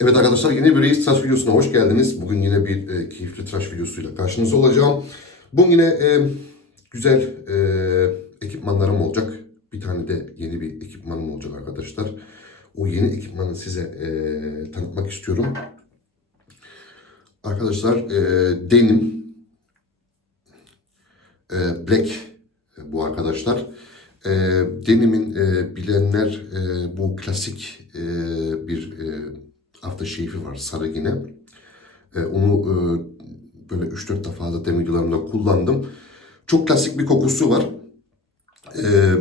Evet arkadaşlar yeni bir Reis Tıraş videosuna hoş geldiniz. Bugün yine bir e, keyifli tıraş videosuyla karşınızda olacağım. Bugün yine e, güzel e, ekipmanlarım olacak. Bir tane de yeni bir ekipmanım olacak arkadaşlar. O yeni ekipmanı size e, tanıtmak istiyorum. Arkadaşlar e, denim e, black e, bu arkadaşlar. E, denimin e, bilenler e, bu klasik e, bir e, aftershave'i var sarı yine. E, onu e, böyle 3-4 defa da dem videolarımda kullandım. Çok klasik bir kokusu var. E,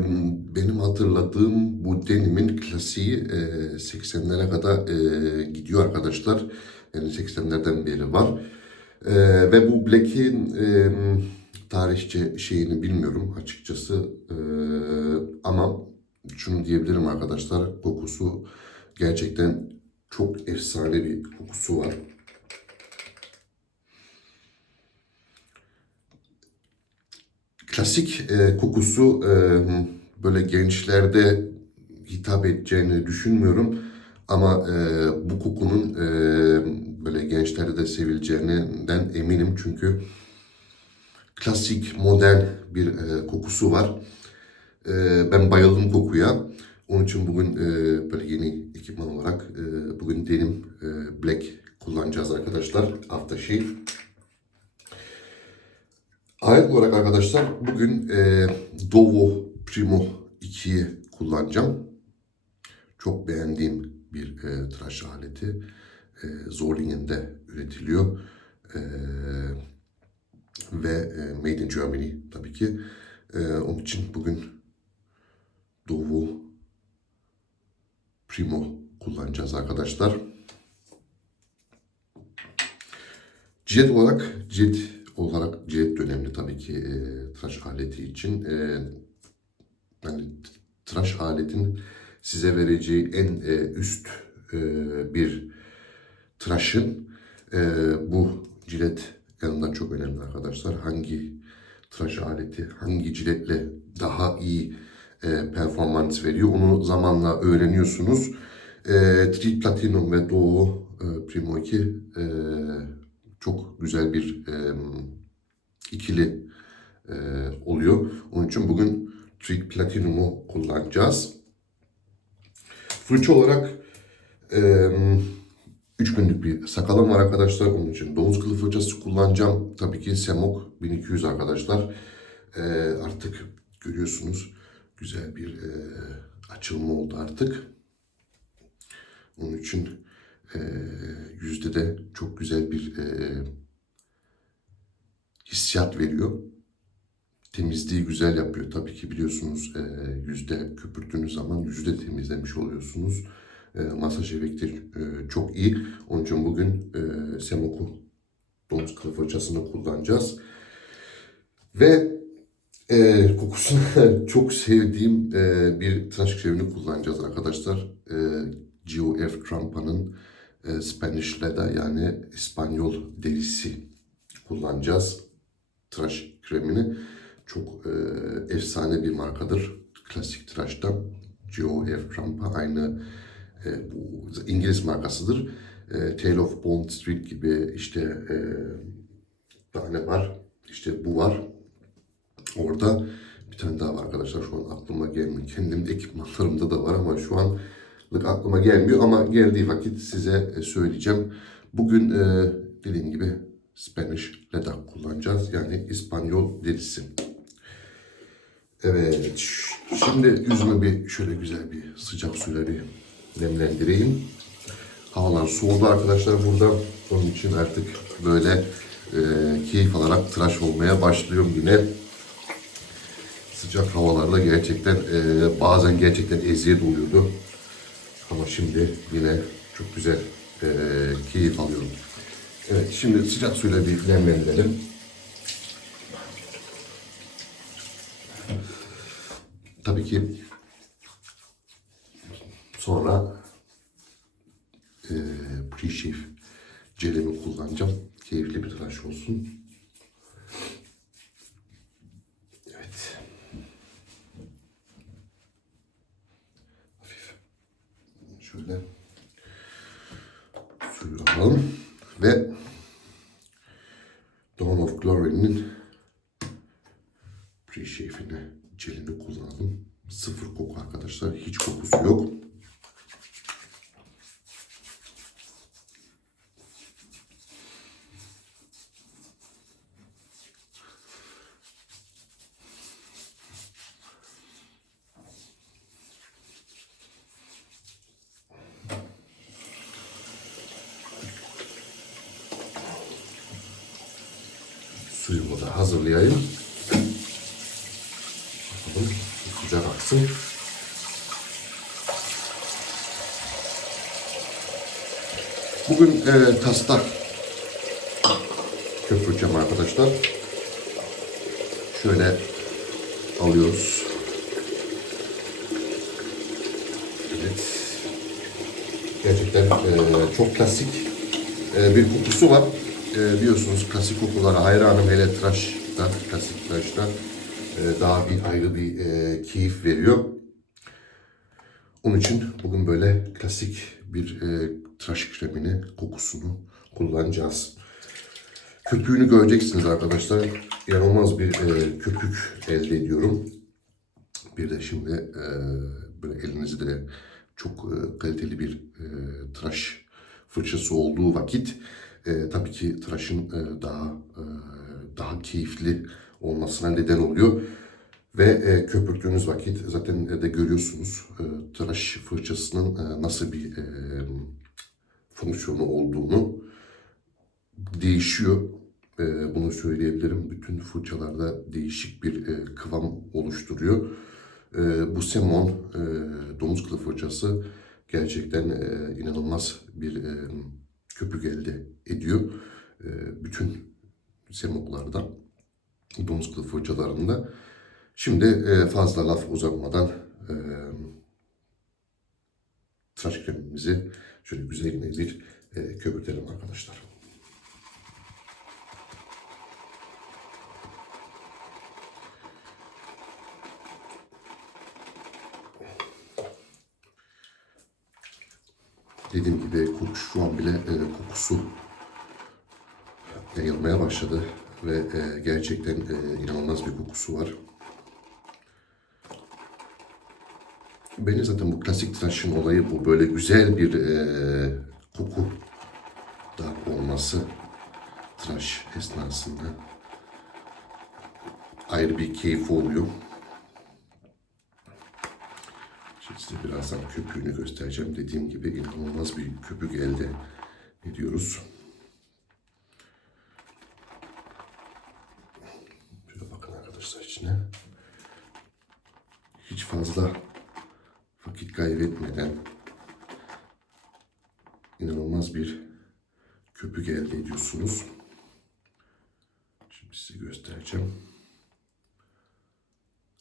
benim hatırladığım bu denimin klasiği e, 80'lere kadar e, gidiyor arkadaşlar. Yani 80'lerden beri var. E, ve bu Black'in e, tarihçe şeyini bilmiyorum açıkçası. E, ama şunu diyebilirim arkadaşlar. Kokusu gerçekten çok efsane bir kokusu var. Klasik e, kokusu e, böyle gençlerde hitap edeceğini düşünmüyorum. Ama e, bu kokunun e, böyle gençlerde de sevileceğinden eminim. Çünkü klasik, modern bir e, kokusu var. E, ben bayıldım kokuya. Onun için bugün e, böyle yeni ekipman olarak e, bugün denim e, black kullanacağız arkadaşlar. Aftershave. Alet olarak arkadaşlar bugün e, Dovo Primo 2'yi kullanacağım. Çok beğendiğim bir e, tıraş aleti. E, Zorlingen'de üretiliyor. E, ve e, Made in Germany tabii ki. E, onun için bugün Dovo Primo kullanacağız arkadaşlar. Cilet olarak, cilet olarak de önemli tabii ki e, tıraş aleti için. E, yani tıraş aletin size vereceği en e, üst e, bir tıraşın e, bu cilet yanında çok önemli arkadaşlar. Hangi tıraş aleti hangi ciletle daha iyi e, performans veriyor onu zamanla öğreniyorsunuz. E, Tri Platinum ve Doğu e, Primo 2 e, çok güzel bir e, ikili e, oluyor. Onun için bugün Tri Platinum'u kullanacağız. Fırça olarak e, 3 günlük bir sakalım var arkadaşlar. Onun için domuz kılı fırçası kullanacağım. Tabii ki Semok 1200 arkadaşlar. E, artık görüyorsunuz güzel bir e, açılma oldu artık. Onun için e, yüzde de çok güzel bir e, hissiyat veriyor. Temizliği güzel yapıyor. Tabii ki biliyorsunuz e, yüzde köpürttüğünüz zaman yüzde temizlemiş oluyorsunuz. E, masaj efekti e, çok iyi. Onun için bugün e, Semoku domuz kılı fırçasını kullanacağız. Ve e, kokusunu çok sevdiğim e, bir tıraş kremini kullanacağız arkadaşlar. E, Gio F. Trampa'nın e, Spanish Leather yani İspanyol derisi kullanacağız. Tıraş kremini. Çok e, efsane bir markadır. Klasik tıraşta. Gio F. Trampa aynı e, bu İngiliz markasıdır. E, Tale of Bond Street gibi işte e, daha ne var? İşte bu var. Orada bir tane daha var arkadaşlar şu an aklıma gelmiyor. Kendim ekipmanlarımda da var ama şu an aklıma gelmiyor ama geldiği vakit size e, söyleyeceğim. Bugün e, dediğim gibi Spanish leather kullanacağız. Yani İspanyol derisi. Evet. Şimdi yüzümü bir şöyle güzel bir sıcak suyla bir nemlendireyim. Havalar soğudu arkadaşlar burada. Onun için artık böyle e, keyif alarak tıraş olmaya başlıyorum yine sıcak havalarda gerçekten e, bazen gerçekten eziyet oluyordu. Ama şimdi yine çok güzel e, keyif alıyorum. Evet şimdi sıcak suyla bir nemlendirelim. Tabii ki sonra e, pre-shave jelimi kullanacağım. Keyifli bir tıraş olsun. Evet. Hafif. Şöyle. suyu alalım ve Dawn of Glory'nin Pre-Shave'ini, jelini kullanalım. Sıfır koku arkadaşlar. Hiç kokusu yok. Suyumu da hazırlayayım. Bakalım sıcak aksın. Bugün e, tasta köpüreceğim arkadaşlar. Şöyle alıyoruz. Evet. Gerçekten e, çok klasik e, bir kokusu var. E, biliyorsunuz klasik kokulara hayranım. Hele tıraşta, klasik tıraşta e, daha bir ayrı bir e, keyif veriyor. Onun için bugün böyle klasik bir e, tıraş kremini, kokusunu kullanacağız. Köpüğünü göreceksiniz arkadaşlar. İnanılmaz bir e, köpük elde ediyorum. Bir de şimdi e, böyle elinizde çok e, kaliteli bir e, tıraş fırçası olduğu vakit e, tabii ki tıraşın e, daha e, daha keyifli olmasına neden oluyor. Ve e, köpürttüğünüz vakit zaten de görüyorsunuz e, tıraş fırçasının e, nasıl bir e, fonksiyonu olduğunu değişiyor. E, bunu söyleyebilirim. Bütün fırçalarda değişik bir e, kıvam oluşturuyor. E, bu Semon e, domuz kılı fırçası gerçekten e, inanılmaz bir e, köpük elde ediyor. E, bütün semoklarda, domuz fırçalarında. Şimdi e, fazla laf uzatmadan e, tıraş kremimizi şöyle güzeline bir e, köpürtelim arkadaşlar. Dediğim gibi şu an bile e, kokusu yayılmaya başladı ve e, gerçekten e, inanılmaz bir kokusu var. Beni zaten bu klasik tıraşın olayı bu. Böyle güzel bir e, koku da olması tıraş esnasında ayrı bir keyif oluyor. Şimdi size birazdan köpüğünü göstereceğim. Dediğim gibi inanılmaz bir köpük elde ediyoruz. Şöyle bakın arkadaşlar içine. Hiç fazla vakit kaybetmeden inanılmaz bir köpük elde ediyorsunuz. Şimdi size göstereceğim.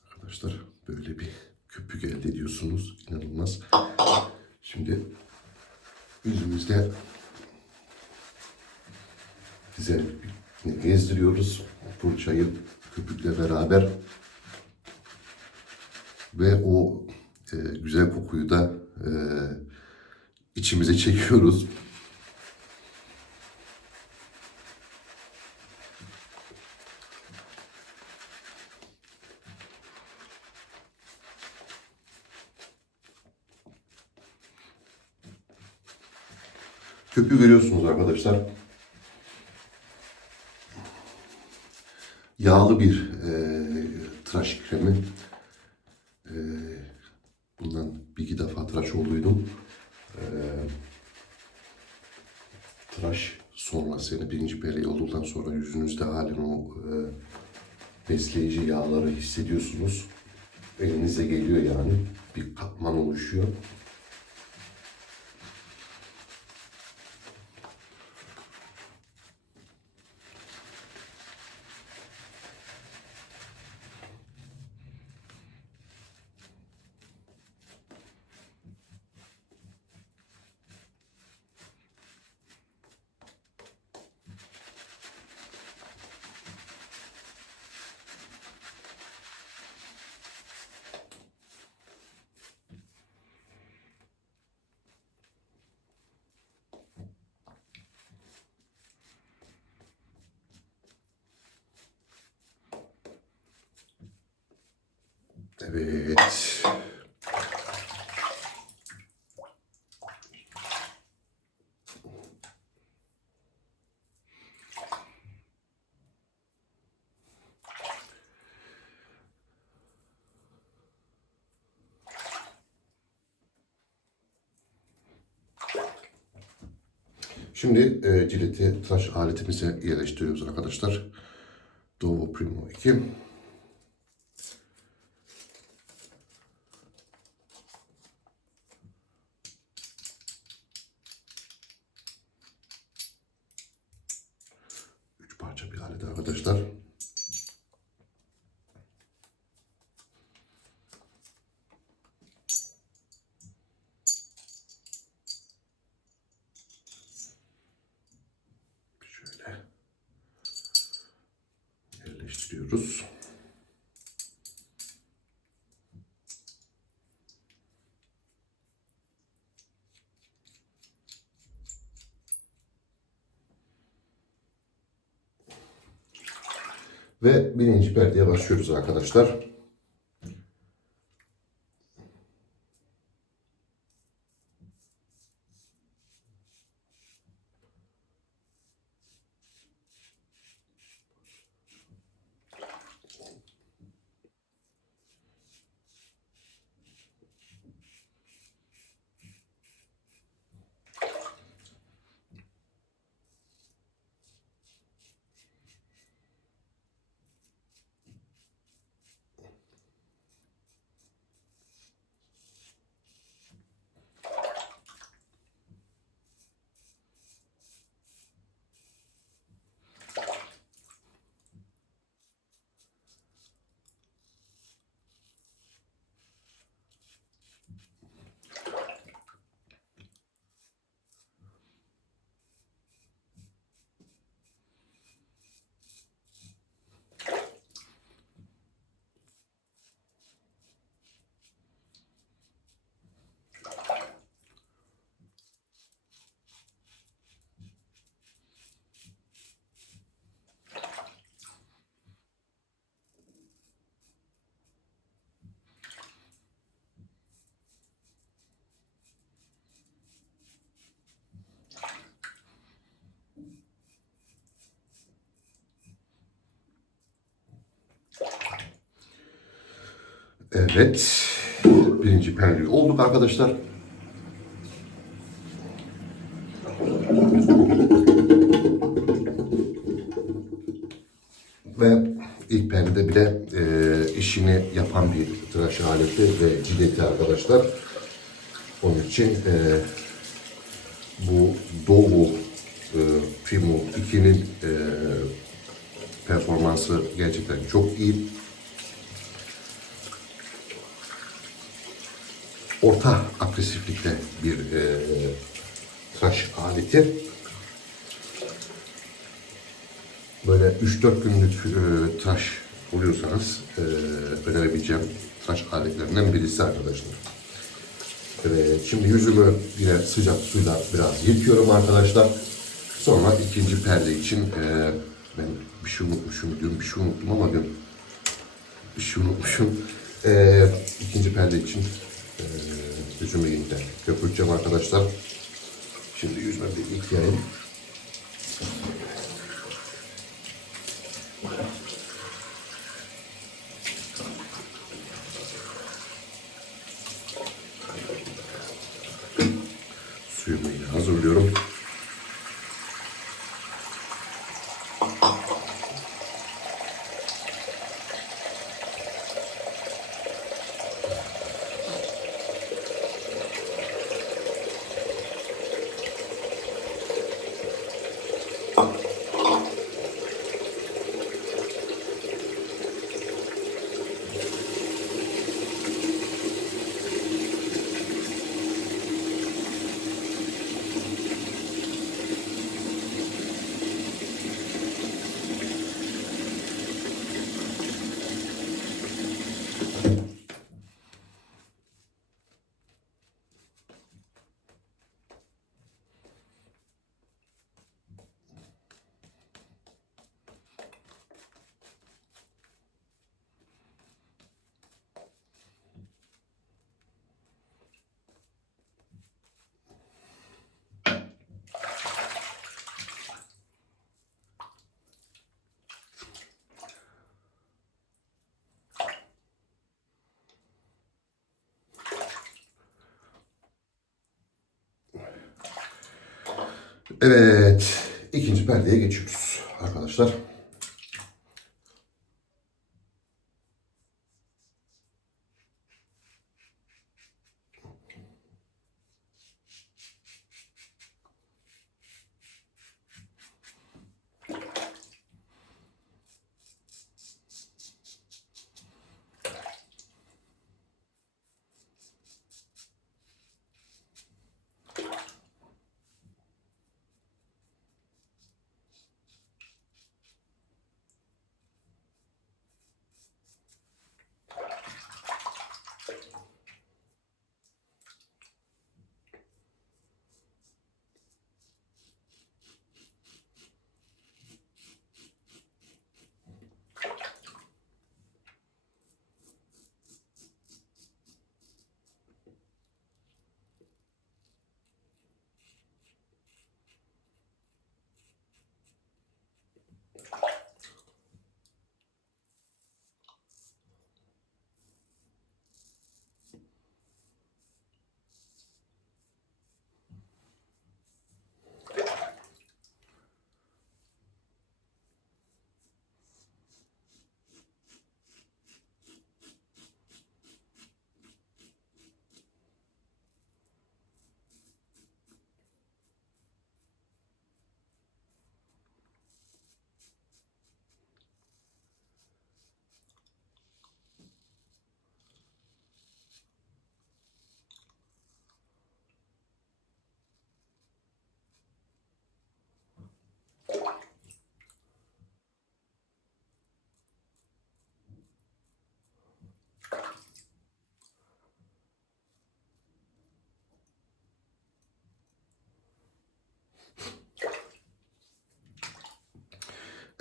Arkadaşlar böyle bir köpük elde ediyorsunuz. İnanılmaz. Şimdi yüzümüzde güzel bir gezdiriyoruz. Fırçayı köpükle beraber ve o e, güzel kokuyu da e, içimize çekiyoruz. Köpüğü görüyorsunuz arkadaşlar. Yağlı bir e, tıraş kremi. E, bundan bir iki defa tıraş olduydum. E, tıraş sonrası yani birinci peri olduktan sonra yüzünüzde halen o e, besleyici yağları hissediyorsunuz. Elinize geliyor yani. Bir katman oluşuyor. Evet. Şimdi e, cileti tıraş aletimize yerleştiriyoruz arkadaşlar. Dovo Primo 2. Alet arkadaşlar. Ve birinci perdeye başlıyoruz arkadaşlar. Evet. Birinci perde olduk arkadaşlar. Ve ilk perde bile e, işini yapan bir tıraş aleti ve cileti arkadaşlar. Onun için e, bu Dovu e, Primo 2'nin e, performansı gerçekten çok iyi. Orta agresiflikte bir e, tıraş aleti. Böyle 3-4 günlük e, tıraş oluyorsanız e, önerebileceğim tıraş aletlerinden birisi arkadaşlar. Evet, şimdi yüzümü yine sıcak suyla biraz yıkıyorum arkadaşlar. Sonra ikinci perde için e, ben bir şey unutmuşum dün bir şey unuttum ama dün bir şey unutmuşum. E, ikinci perde için e, yüzümü yine köpürteceğim arkadaşlar. Şimdi yüzüme bir yıkayayım. Evet. ikinci perdeye geçiyoruz arkadaşlar.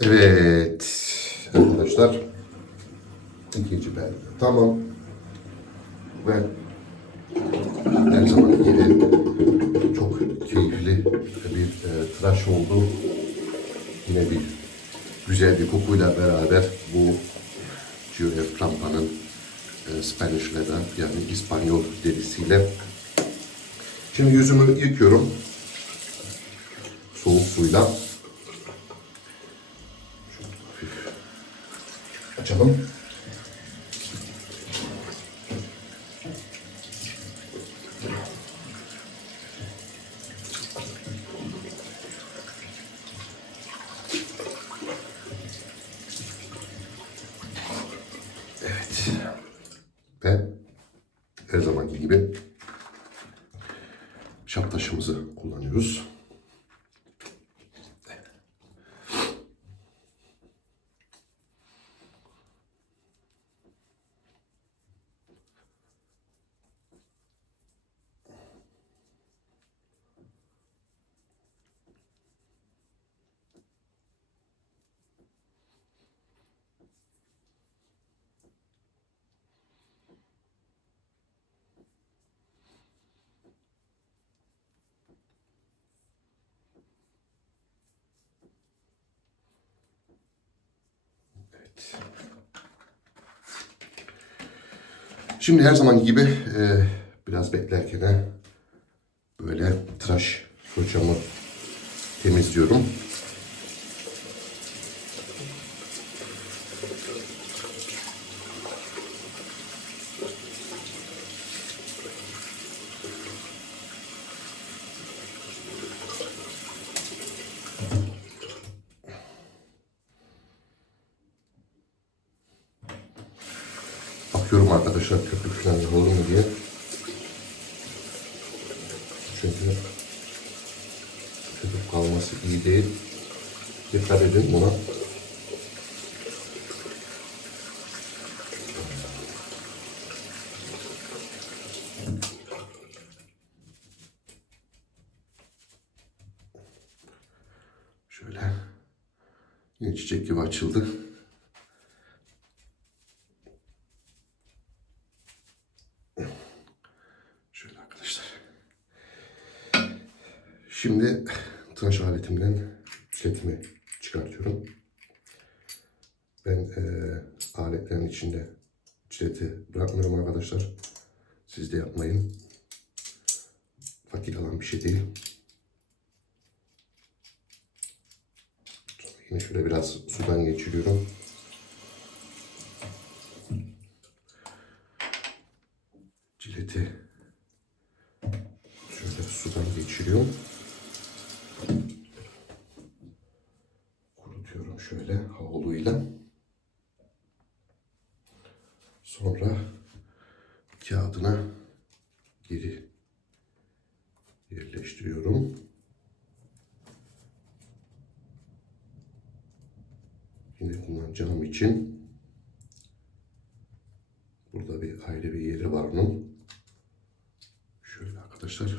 Evet arkadaşlar. ikinci perde. Tamam. Ve her zaman gibi çok keyifli bir e, tıraş oldu. Yine bir güzel bir kokuyla beraber bu GF Trampa'nın e, Spanish leather yani İspanyol derisiyle. Şimdi yüzümü yıkıyorum. Soğuk suyla. Hafif açalım. Evet. Ve her zamanki gibi şaptaşımızı kullanıyoruz. Şimdi her zamanki gibi e, biraz beklerken böyle tıraş fırçamı temizliyorum. Bakıyorum arkadaşlar köpük falan olur mu diye. Çünkü köpük kalması iyi değil. Dikkat edin buna. Şöyle. Çiçek gibi açıldı. Şöyle arkadaşlar. Şimdi tıraş aletimden setimi çıkartıyorum. Ben eee aletlerin içinde cileti bırakmıyorum arkadaşlar. Siz de yapmayın. Vakit alan bir şey değil. Yine şöyle biraz sudan geçiriyorum. Cileti şöyle sudan geçiriyorum. Kurutuyorum şöyle havluyla. Sonra kağıdına geri yerleştiriyorum. Yine kullanacağım için burada bir ayrı bir yeri var onun. Şöyle arkadaşlar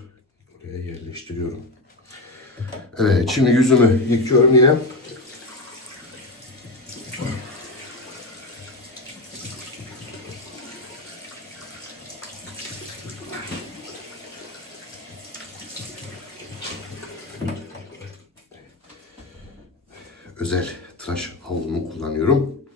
oraya yerleştiriyorum. Evet şimdi yüzümü yıkıyorum yine. özel tıraş havlumu kullanıyorum.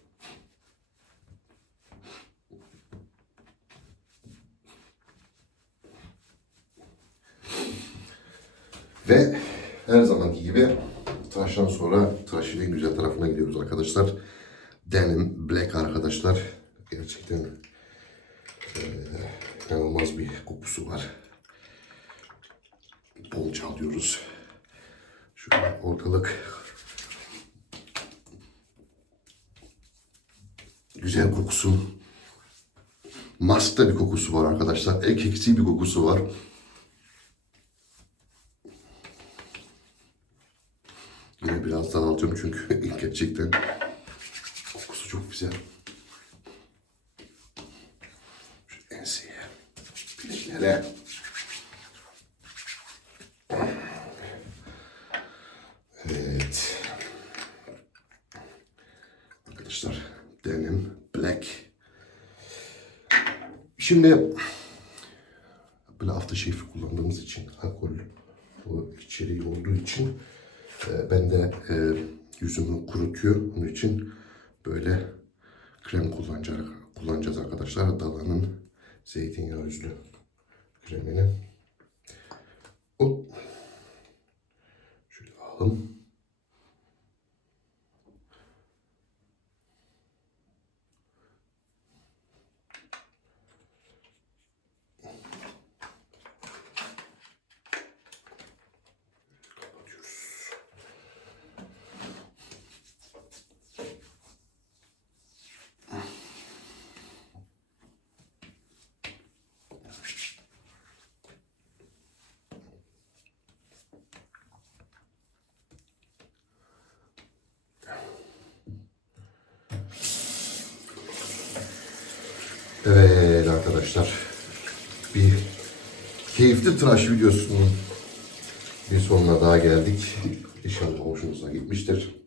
Ve her zamanki gibi tıraştan sonra tıraşın en güzel tarafına gidiyoruz arkadaşlar. Denim Black arkadaşlar. Gerçekten eee, inanılmaz bir kokusu var. Bolca alıyoruz. Şöyle ortalık Güzel kokusu. Maskta bir kokusu var arkadaşlar. Erkeksi bir kokusu var. Yine birazdan alacağım çünkü gerçekten kokusu çok güzel. Şu enseye, bileklere. Evet. Arkadaşlar denim black. Şimdi böyle aftershave kullandığımız için alkol o içeriği olduğu için e, ben de e, kurutuyor. Onun için böyle krem kullanacağız, kullanacağız arkadaşlar. Dala'nın zeytinyağı özlü kremini. Hop. Şöyle alalım. Evet arkadaşlar bir keyifli tıraş videosunun bir sonuna daha geldik. İnşallah hoşunuza gitmiştir.